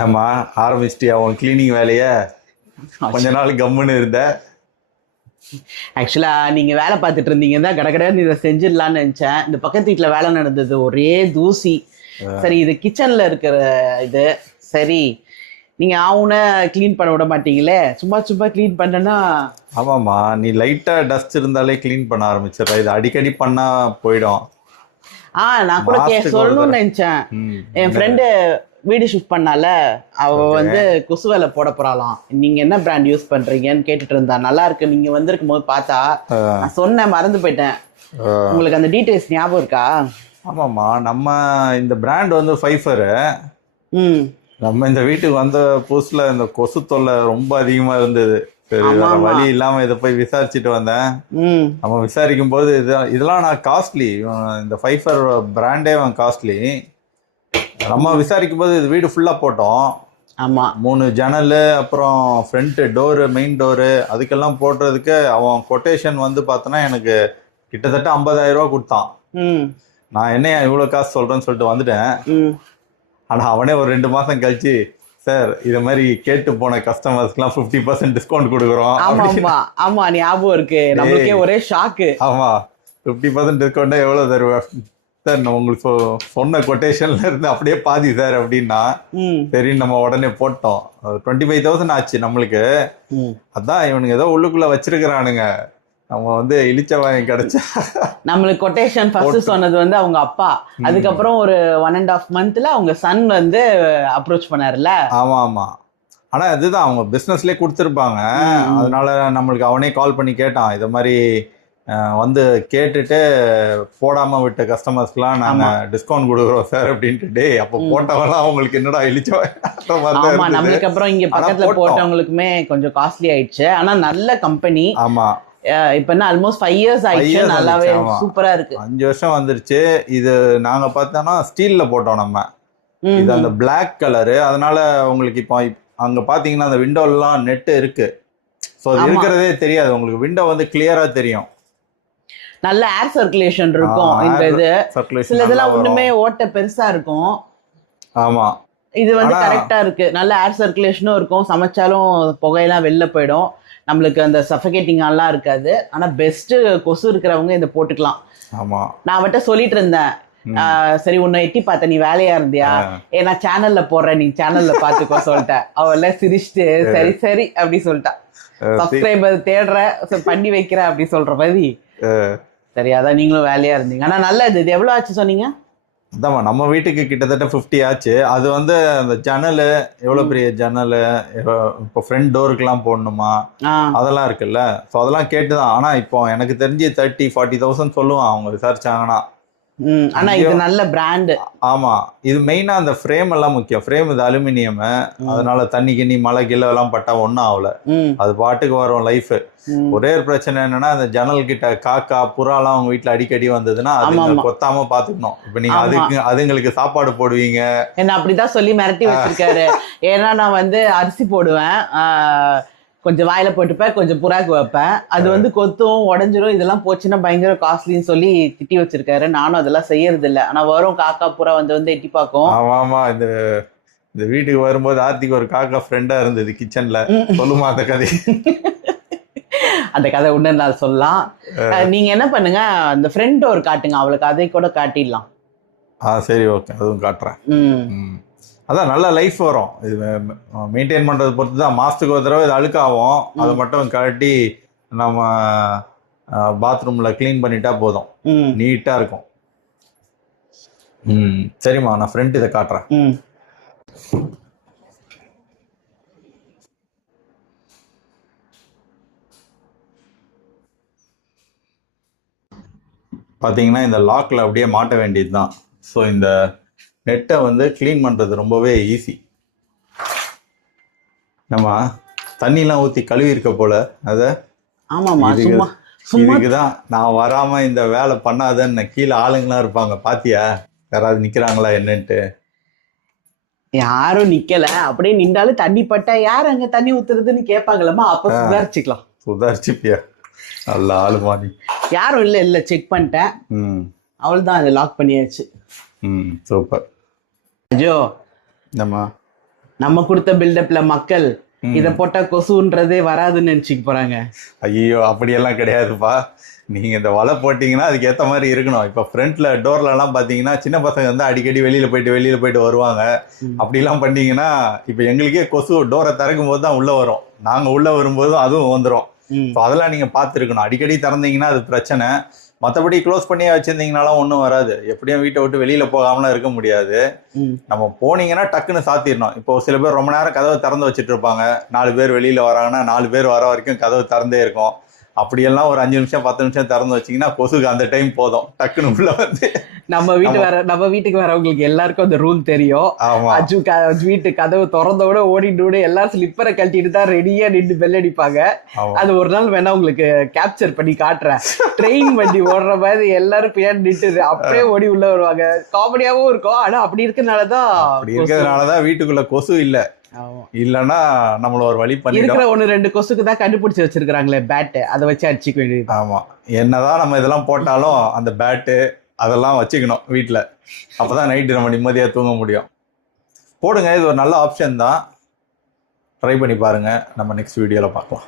நம்ம ஆரம்பிச்சிட்டியா உன் கிளீனிங் வேலைய? கொஞ்ச நாள் கம்முன்னு இருந்த. ஆக்சுவலா நீங்க வேலை பார்த்துட்டு இருந்தீங்க தான் கடகடன்னு இதை செஞ்சிடலான்னு நினைச்சேன். இந்த பக்கத்து வீட்டுல வேலை நடந்தது, ஒரே தூசி. சரி, இது கிச்சன்ல இருக்கிற இது. சரி, நீங்க ஆவுன க்ளீன் பண்ண விட மாட்டீங்களே, சும்மா சும்மா க்ளீன் பண்ணனா. ஆமாம்மா, நீ லைட்டா டஸ்ட் இருந்தாலே க்ளீன் பண்ண ஆரம்பிச்சிடற. இது அடிக்கடி பண்ணா போயிடும். நான் கூட மாசத்துக்கு ஒரு சொல்லணும்னு தடவை. நினைச்சேன். ம், என் என்ன? ஃப்ரெண்டு வீடு ஷிஃப்ட் பண்ணால, அவ ஓகே. வந்து கொசு வேலை போட போறாளாம். நீங்க என்ன பிராண்ட் யூஸ் பண்றீங்கன்னு கேட்டுட்டு இருந்தா. நல்லா இருக்கு, நீங்க வந்திருக்கும் போது பார்த்தா. நான் சொன்னேன், மறந்து போயிட்டேன். உங்களுக்கு அந்த டீடைல்ஸ் ஞாபகம் இருக்கா? ஆமாம்மா, நம்ம இந்த பிராண்ட் வந்து ஃபைஃபரு. ம். நம்ம இந்த வீட்டுக்கு வந்த புதுசுல இந்த கொசு தொல்லை ரொம்ப அதிகமா இருந்தது. சரி, ஆமா வேற ஆமா. வழி இல்லாம இதை போய் விசாரிச்சுட்டு வந்தேன். ம். நம்ம விசாரிக்கும் போது இதெல்லாம் நான் காஸ்ட்லி, இந்த ஃபைஃபர் பிராண்டே காஸ்ட்லி. நம்ம விசாரிக்கும் போது இது வீடு ஃபுல்லா போட்டோம். ஆமா. 3 ஜன்னல், அப்புறம் ஃப்ரண்ட் டோரு, மெயின் டோரு, அதுக்கெல்லாம் போடுறதுக்கு அவன் கொட்டேஷன் வந்து பார்த்தோன்னா எனக்கு கிட்டத்தட்ட 50,000 ரூபா கொடுத்தான். ம். நான் என்னையா இவ்வளோ காசு சொல்கிறேன்னு சொல்லிட்டு வந்துட்டேன். ம். ஆனால் அவனே ஒரு 2 மாதம் கழிச்சு, சார் இது மாதிரி கேட்டு போன கஸ்டமர்ஸ்க்குலாம் 50% டிஸ்கவுண்ட் கொடுக்குறோம். ஆமா ஆமா ஆமா, ஞாபகம் இருக்கு. நம்மளுக்கே ஒரே ஷாக்கு. ஆமாம், 50% டிஸ்கவுண்ட்டே எவ்வளோ தருவேன் சார்? நான் உங்களுக்கு சொன்ன கொட்டேஷன்ல இருந்து அப்படியே பாதி சார் அப்படின்னா. ம். சரின்னு நம்ம உடனே போட்டோம். 25,000 ஆச்சு நம்மளுக்கு. ம். அதான் இவனுங்க ஏதோ உள்ளுக்குள்ள வச்சிருக்கிறானுங்க. நம்ம வந்து இளிச்சவாங்க கிடைச்சா. நம்மளுக்கு கொட்டேஷன் ஃபர்ஸ்ட் சொன்னது வந்து அவங்க அப்பா. அதுக்கப்புறம் ஒரு 1.5 மந்த்ல அவங்க சன் வந்து அப்ரோச் பண்ணாருல. ஆமா ஆமா. ஆனா அதுதான் அவங்க பிசினஸ்லயே கொடுத்துருப்பாங்க. அதனால நம்மளுக்கு அவனே கால் பண்ணி கேட்டான், இதை மாதிரி வந்து கேட்டுட்டு போடாம விட்ட கஸ்டமர்ஸ்க்குலாம் நாங்க டிஸ்கவுண்ட் கொடுக்குறோம் சார் அப்படின்ட்டு. டே, அப்போ போட்டவெல்லாம் அவங்களுக்கு என்னடா இளிச்சவன். ஆமா, நம்மளுக்கு அப்புறம் இங்க பக்கத்துல போட்டவங்களுக்குமே கொஞ்சம் காஸ்ட்லி ஆயிடுச்சு. ஆனா நல்ல கம்பெனி. ஆமா, இப்ப என்ன ஆல்மோஸ்ட் 5 இயர்ஸ் ஆயிடுச்சு. நல்லாவே சூப்பரா இருக்கு. 5 வருஷம் வந்துருச்சு. இது நாங்க பார்த்தோம்னா ஸ்டீல்ல போட்டோம் நம்ம. இது அந்த பிளாக் கலரு. அதனால உங்களுக்கு இப்போ அங்க பாத்தீங்கன்னா அந்த விண்டோலாம் நெட் இருக்கு. ஸோ அது இருக்கிறதே தெரியாது உங்களுக்கு. விண்டோ வந்து கிளியரா தெரியும். நல்ல ஏர் சர்க்குலேஷன் இருக்கும். இந்த இது சில இதெல்லாம் ஒண்ணுமே ஓட்ட பெருசா இருக்கும். ஆமா, இது வந்து கரெக்டா இருக்கு. நல்ல ஏர் சர்க்குலேஷனும் இருக்கும். சமைச்சாலும் புகையெல்லாம் வெளில போயிடும். நம்மளுக்கு அந்த சஃபகேட்டிங் எல்லாம் இருக்காது. ஆனா பெஸ்ட், கொசு இருக்கிறவங்க இதை போட்டுக்கலாம். ஆமா. நான் அவட்ட சொல்லிட்டு இருந்தேன், சரி உன்னை எட்டி பார்த்த, நீ வேலையா இருந்தியா, ஏன்னா சேனல்ல போடுறேன், நீ சேனல்ல பாத்துக்கோ சொல்லிட்டேன். அவள சிரிச்சுட்டு சரி சரி அப்படி சொல்லிட்டா. சப்ஸ்கிரைபர் தேடுற, பண்ணி வைக்கிற அப்படி சொல்ற மாதிரி. சரி, அதான் நீங்களும் வேலையா இருந்தீங்க. ஆனா நல்லது. இது எவ்வளவு ஆச்சு சொன்னீங்க? அதாம்மா, நம்ம வீட்டுக்கு கிட்டத்தட்ட 50 ஆச்சு. அது வந்து அந்த ஜன்னலு, எவ்வளவு பெரிய ஜன்னலு, இப்போ ஃப்ரண்ட் டோருக்குலாம் போடணுமா, அதெல்லாம் இருக்குல்ல. ஸோ அதெல்லாம் கேட்டுதான். ஆனா இப்போ எனக்கு தெரிஞ்சு 30-40,000 சொல்லுவான் அவங்க விசாரிச்சாங்கன்னா. ஆனா இது நல்ல பிராண்ட். ஆமா, இது மெயினா அந்த ஃப்ரேம் எல்லாம் முக்கியம். ஃப்ரேம் இது அலுமினியம். அதனால தண்ணி கிண்ணி மழை கிள்ள எல்லாம் பட்டா ஒன்னும் ஆகல. அது பாட்டுக்கு வரும் லைஃப். ஒரே ஒரு பிரச்சனை என்னன்னா, அந்த ஜன்னல் கிட்ட காக்கா புறாலாம் அவங்க வீட்டுல அடிக்கடி வந்ததுன்னா அதுங்க கொத்தாம பாத்துக்கணும். இப்ப நீங்க அதுங்களுக்கு சாப்பாடு போடுவீங்க. என்ன அப்படிதான் சொல்லி மிரட்டி வச்சிருக்காரு. ஏன்னா நான் வந்து அரிசி போடுவேன், கொஞ்சம் வாயில போட்டுப்பேன், கொஞ்சம் புறாக்கு வைப்பேன். அது வந்து கொத்தும் உடஞ்சிரும். இதெல்லாம் போச்சுன்னா பயங்கர காஸ்ட்லின்னு சொல்லி திட்டி வச்சிருக்காரு. நானும் அதெல்லாம் செய்யறது இல்லை. ஆனா வரும் காக்கா புறா வந்து எட்டி பார்க்கும். ஆமா, இந்த வீட்டுக்கு வரும்போது ஆர்த்திக்கு ஒரு காக்கா ஃப்ரெண்டா இருந்தது கிச்சன்ல. சொல்லுமா அந்த கதை? அந்த கதை உடனே நான் சொல்லலாம். நீங்க என்ன பண்ணுங்க, அந்த ஃப்ரெண்ட் டோர் காட்டுங்க, அவளுக்கு அதை கூட காட்டிடலாம். சரி, ஓகே, அதுவும் காட்டுறேன். அதான் நல்ல லைஃப் வரும். இது மெயின்டைன் பண்ணுறதை பொறுத்து தான். மாதத்துக்கு ஒரு தடவை இது அழுக்காகும். அதை மட்டும் கழட்டி நம்ம பாத்ரூமில் க்ளீன் பண்ணிட்டா போதும், நீட்டாக இருக்கும். சரிம்மா, நான் ஃப்ரெண்ட் இதை காட்டுறேன். பார்த்தீங்கன்னா இந்த லாக்கில் அப்படியே மாட்ட வேண்டியது தான். ஸோ இந்த நெட்டை வந்து க்ளீன் பண்ணுறது ரொம்பவே ஈஸி. நம்ம தண்ணிலாம் ஊற்றி கழுவி இருக்க போல அதை. ஆமாம்மா, இதுக்கு தான் நான் வராமல் இந்த வேலை பண்ணாதன்னு கீழே ஆளுங்களாம் இருப்பாங்க. பாத்தியா யாராவது நிற்கிறாங்களா என்னன்ட்டு? யாரும் நிக்கல. அப்படியே நின்றாலும் தண்ணி பட்டா யார் அங்க தண்ணி ஊத்துறதுன்னு கேட்பாங்களம்மா. அப்ப சுதாரிச்சுக்கலாம். சுதாரிச்சுப்பியா? நல்ல ஆளுமா நீ. யாரும் இல்ல செக் பண்ணிட்டேன். அவள் தான் அதை லாக் பண்ணியாச்சு. சூப்பர். அஜோ, நம்ம நம்ம கொடுத்த பில்டப்ல மக்கள் இத போட்டா கொசுன்றதே வராதுன்னு நினைச்சுக்க போறாங்க. ஐயோ அப்படியெல்லாம் கிடையாதுப்பா. நீங்க இந்த வலை போட்டீங்கன்னா அதுக்கு ஏத்த மாதிரி இருக்கணும். இப்ப ஃப்ரண்ட்ல டோர்ல எல்லாம் பாத்தீங்கன்னா சின்ன பசங்க வந்து அடிக்கடி வெளியில போயிட்டு வருவாங்க. அப்படிலாம் பண்ணீங்கன்னா இப்ப எங்களுக்கே கொசு டோரை திறக்கும் போது தான் உள்ள வரும். நாங்க உள்ள வரும்போதும் அதுவும் வந்துடும். அதெல்லாம் நீங்க பார்த்துருக்கணும். அடிக்கடி திறந்தீங்கன்னா அது பிரச்சனை. மற்றபடி க்ளோஸ் பண்ணியே வச்சிருந்தீங்கனாலும் ஒன்றும் வராது. எப்படியும் வீட்டை விட்டு வெளியில போகாமலாம் இருக்க முடியாது. நம்ம போனீங்கன்னா டக்குன்னு சாத்திடணும். இப்போ சில பேர் ரொம்ப நேரம் கதவை திறந்து வச்சுட்டு இருப்பாங்க. 4 பேர் வெளியில வராங்கன்னா 4 பேர் வர வரைக்கும் கதவு திறந்தே இருக்கும். அப்படியெல்லாம் ஒரு 5 நிமிஷம் 10 நிமிஷம் திறந்து வச்சீங்கன்னா கொசுக்கு அந்த டைம் போதும், டக்குன்னு உள்ள வந்து. நம்ம வீட்டுக்கு வரவங்களுக்கு எல்லாருக்கும் அந்த ரூல் தெரியும். அஜு வீட்டு கதவு திறந்தோட ஓடிட்டு எல்லாரும் ஸ்லிப்பரை கழட்டிட்டு தான் ரெடியா நின்று பெல் அடிப்பாங்க. அது ஒரு நாள் வேணா உங்களுக்கு கேப்சர் பண்ணி காட்டுறேன். ட்ரெயின் வண்டி ஓடுற மாதிரி எல்லாரும் பின்னாடி நின்று அப்படியே ஓடி உள்ள வருவாங்க. காமெடியாவும் இருக்கும். ஆனா அப்படி இருக்கிறதுனாலதான் வீட்டுக்குள்ள கொசு இல்ல. இல்லன்னா நம்மள ஒரு வழி பண்ணி இருக்கிற 1-2 கொசுக்கு தான் கண்டுபிடிச்சு வச்சிருக்காங்களே பேட், அதை வச்சு அடிச்சுக்க வேண்டியது. ஆமா, என்னதான் நம்ம இதெல்லாம் போட்டாலும் அந்த பேட்டு அதெல்லாம் வச்சுக்கணும் வீட்டுல. அப்பதான் நைட்டு நம்ம நிம்மதியா தூங்க முடியும். போடுங்க, இது ஒரு நல்ல ஆப்ஷன் தான். ட்ரை பண்ணி பாருங்க. நம்ம நெக்ஸ்ட் வீடியோல பார்க்கலாம்.